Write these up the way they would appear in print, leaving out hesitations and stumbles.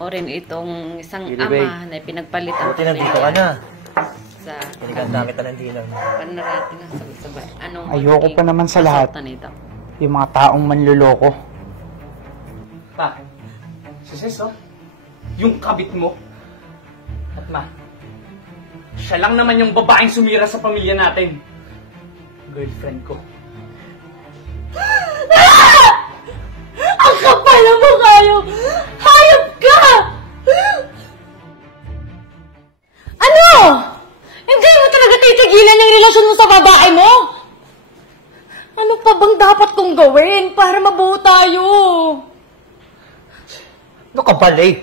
O rin itong isang Really, ama na pinagpalitan. Buti nandito ka na. Sa Pinaganda kita ng dinan. panarating ng sabay-sabay. Anong Ayoko pa naman sa lahat. nito? Yung mga taong manluloko. Pa, si Sis, oh. Yung kabit mo. At ma, siya lang naman yung babaeng sumira sa pamilya natin. Girlfriend ko. Ang kapal na mukha niyo! Hayop ka! Ano? Hindi mo talaga titigilan yung relasyon mo sa babae mo? Ano pa bang dapat kong gawin para mabuo tayo? Ano ka ba, Lay?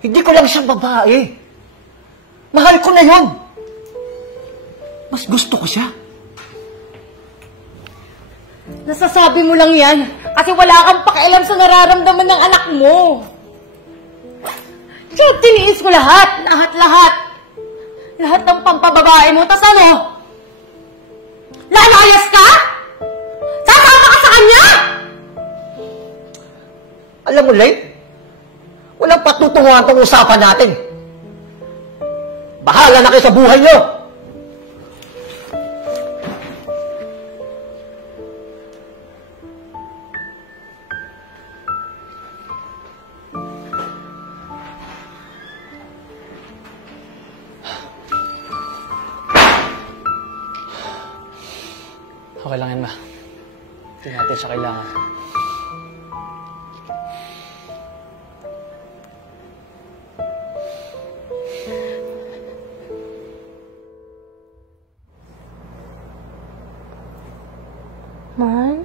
Hindi ko lang siyang babae. Mahal ko na yun. Mas gusto ko siya. Nasasabi mo lang yan kasi wala kang pakialam sa nararamdaman ng anak mo. Kaya tiniis ko lahat. Lahat ng pampababae mo. Tas ano? Lalayas ka? Sasama ka sa kanya? Alam mo, Lay, walang patutunguhan tong usapan natin. Bahala na kayo sa buhay niyo! Okay lang yan, ma. Hindi natin siya kailangan. Mahal?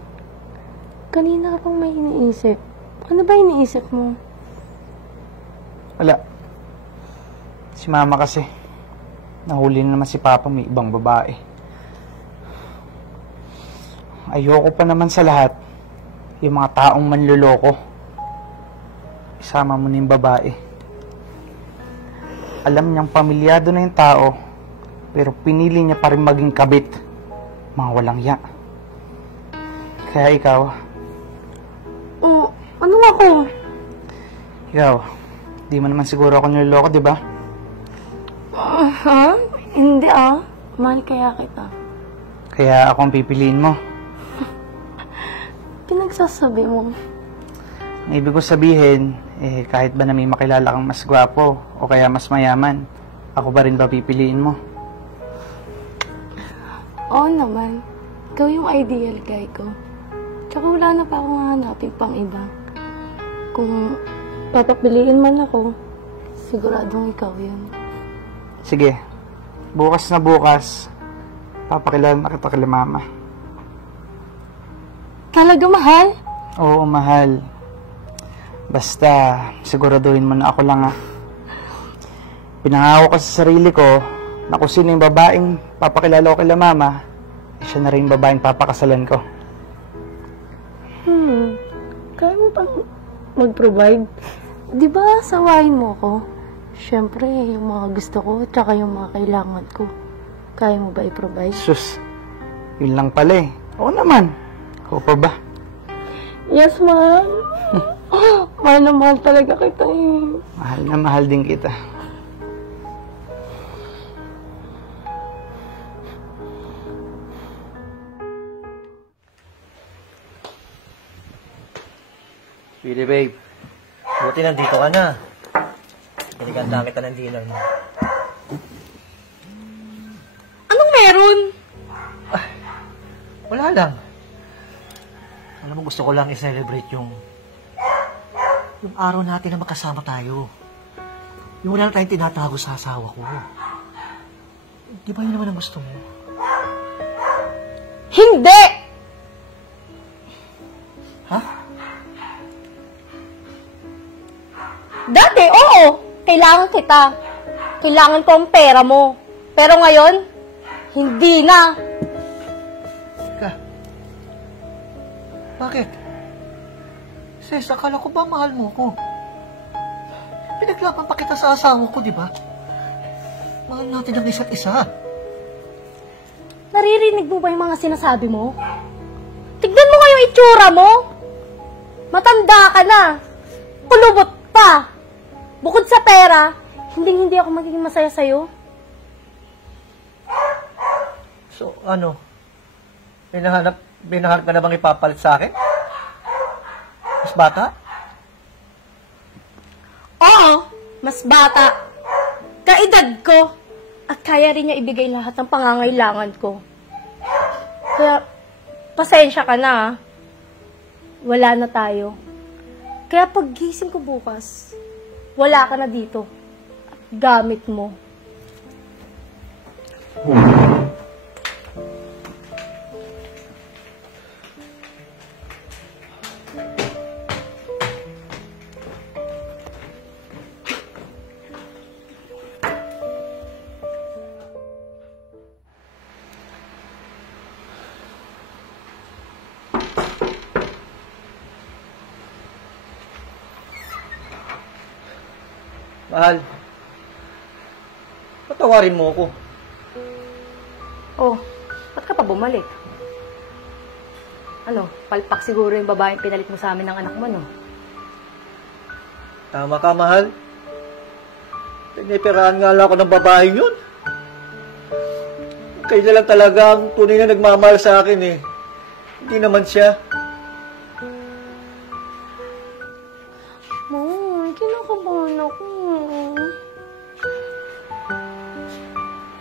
Kanina ka pang may iniisip. Ano ba iniisip mo? Wala. Si mama kasi. Nahuli na naman si papa may ibang babae. Ayoko pa naman sa lahat. Yung mga taong manluloko. Isama mo na yung babae. Alam niyang pamilyado na yung tao, pero pinili niya pa rin maging kabit. Mga walang ya. Kaya ikaw, Oh, ano ako? ikaw, di mo naman siguro ako niloloko, di ba? Ha? Hindi Mahal kaya kita. Kaya ako ang pipiliin mo. Pinagsasabi mo. Ang ibig ko sabihin, kahit ba na may makilala kang mas gwapo o kaya mas mayaman, ako ba rin ba pipiliin mo? Oo naman. Ikaw yung ideal guy ko. Tsaka wala na pa akong hanapin pang iba. Kung papapiliin man ako, siguradong ikaw yun. Sige, bukas na bukas, papakilala na kita kay mama. Talaga, mahal? Oo, mahal. Basta, siguraduhin mo na ako lang Pinangako ko sa sarili ko na kung sino yung babaeng papakilala ko kay mama, siya na rin yung babaeng papakasalan ko. Kaya mo pang mag-provide? Di ba sawahin mo ko? Siyempre, yung mga gusto ko, tsaka yung mga kailangan ko. Kaya mo ba i-provide? Sus, yun lang pala Oo naman. Ikaw pa ba? Yes, ma'am. Mahal na mahal talaga kita Mahal na mahal din kita. Really, babe. Buti nandito ka na. Pinaganda kita ng dinan. Anong meron? Wala lang. Alam mo, gusto ko lang i-celebrate yung araw natin na magkasama tayo. Yung wala na tayong tinatago sa asawa ko. Di ba yun naman ang gusto mo? Hindi! Ha? Dati, oo. Kailangan kita. Kailangan ko ang pera mo. Pero ngayon, hindi na. Teka. Bakit? Sis, akala ko ba mahal mo ko? Pinaglaban pa kita sa asawa ko, di ba? Mahal natin ang isa't isa. Naririnig mo ba yung mga sinasabi mo? Tignan mo nga yung itsura mo. Matanda ka na. Kulubot pa. ka! Bukod sa pera, hindi ako magiging masaya sa'yo. So, ano? Binahanap ka na bang ipapalit sa akin? Mas bata? Oo, mas bata. Kaedad ko. At kaya rin niya ibigay lahat ng pangangailangan ko. Kaya, pasensya ka na ah. Wala na tayo. Kaya paggising ko bukas, wala ka na dito. At gamit mo. Mahal, patawarin mo ako. Oh, ba't ka pa bumalik? Ano, palpak siguro yung babaeng pinalit mo sa amin ng anak mo, no? Tama ka, mahal. Pinipiraan nga lang ako ng babaeng yun. Kayo na lang talaga ang tunay na nagmamahal sa akin eh. Hindi naman siya. Mom, kinakabahan ako.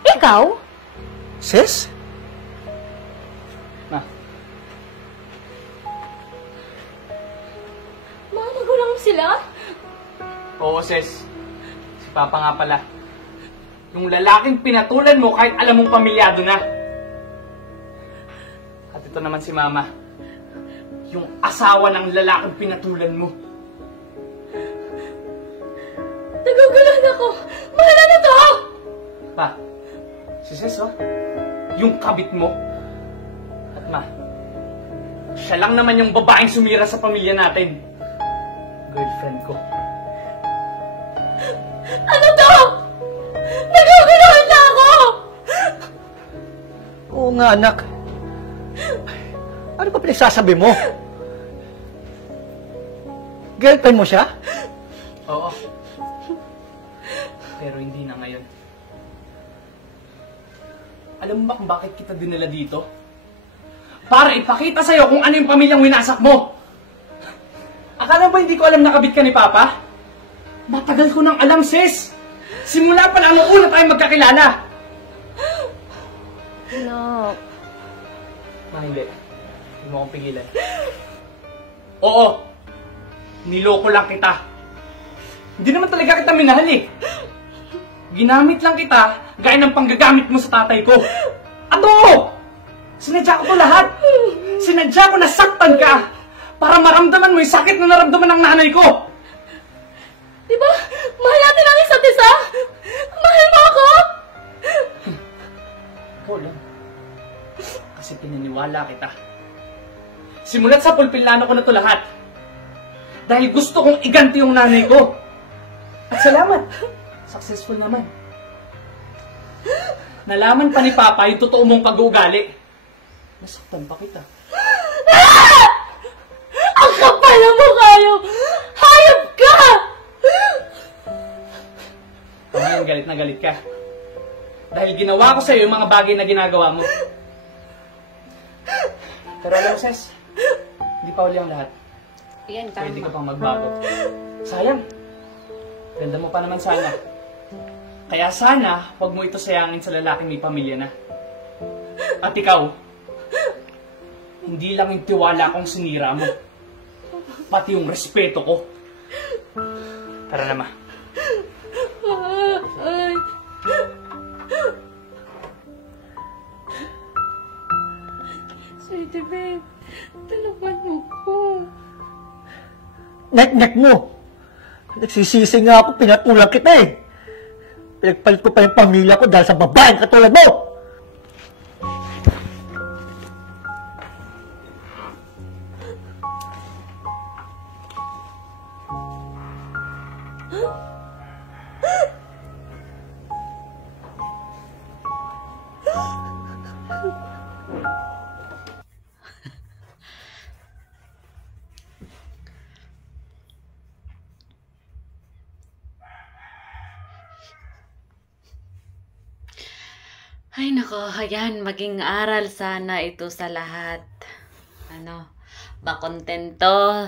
Ikaw? Sis? Ma, Mga magulang mo sila? oo sis. Si Papa nga pala. Yung lalaking pinatulan mo kahit alam mong pamilyado na. At ito naman si Mama. Yung asawa ng lalaking pinatulan mo. Nagugulan ako. Mahal na to! Pa, si Sis, oh, yung kabit mo. At ma, siya lang naman yung babaeng sumira sa pamilya natin. Girlfriend ko. Ano to? Nagugulan na ako! Oo nga, anak. Ano pa pinagsasabi mo? Girlfriend mo siya? Oo. Pero hindi na ngayon. Alam mo ba kung bakit kita dinala dito? Para ipakita sa'yo kung ano yung pamilyang winasak mo. Akala ba hindi ko alam na kabit ka ni Papa? Matagal ko nang alam, sis. Simula pa lang nung una tayo magkakilala. Anak. Hindi. Hindi mo akong pigilan. Oo. Niloko lang kita. Hindi naman talaga kita minahal eh. Ginamit lang kita gaya ng panggagamit mo sa tatay ko. At oo! Sinadya ko to lahat. Sinadya ko na saktan ka para maramdaman mo yung sakit na naramdaman ng nanay ko. Diba? Mahal natin ang isa't isa? Mahal mo ako? Ikaw lang. Kasi pinaniwala kita. Simulat sa pulpilano ko na to lahat. Dahil gusto kong iganti yung nanay ko. At salamat. Successful naman. Nalaman pa ni Papa yung totoo mong pag-uugali. Nasaktan pa kita. Ang kapal na mukha niyo! Hayop ka! Ngayon galit na galit ka. Dahil ginawa ko sa'yo yung mga bagay na ginagawa mo. Pero alam mo, Ses, hindi pa uli ang lahat. Yan, Pwede ka tama. pang magbago. Sayang. Ganda mo pa naman sana. Kaya sana, huwag mo ito sayangin sa lalaking may pamilya na. At ikaw, hindi lang yung tiwala kong sinira mo. Pati yung respeto ko. Tara na, Ma. Ay. Sweetie babe, talaban mo ko. Nek-nek mo. Nagsisisi nga ako, pinatulang kita eh. Pinagpalit ko pa yung pamilya ko dahil sa babaeng katulad mo. Ay nako, ayan, maging aral sana ito sa lahat. Makontento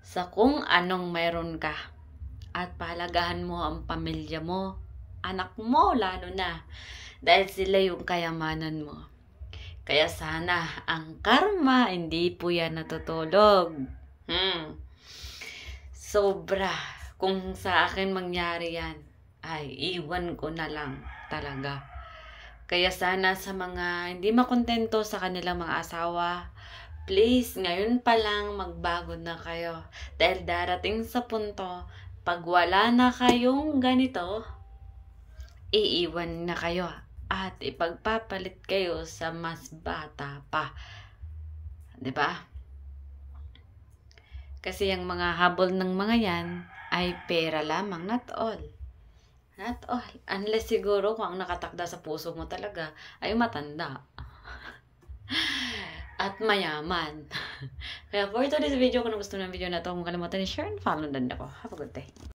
sa kung anong mayroon ka. At pahalagahan mo ang pamilya mo, anak mo lalo na. Dahil sila yung kayamanan mo. Kaya sana ang karma, hindi po yan natutulog. Sobra. Kung sa akin mangyari yan, ay iwan ko na lang talaga. Kaya sana sa mga hindi makontento sa kanilang mga asawa, please, ngayon pa lang magbago na kayo. Dahil darating sa punto, pag wala na kayong ganito, iiwan na kayo. At ipagpapalit kayo sa mas bata pa. 'Di ba? Kasi yung mga habol ng mga yan ay pera lamang, not all. Not all. Unless siguro kung ang nakatakda sa puso mo talaga ay matanda. At mayaman. Kaya for today's video, kung gusto ng video na to, huwag kalimutan i-share and follow din ako. Have a good day.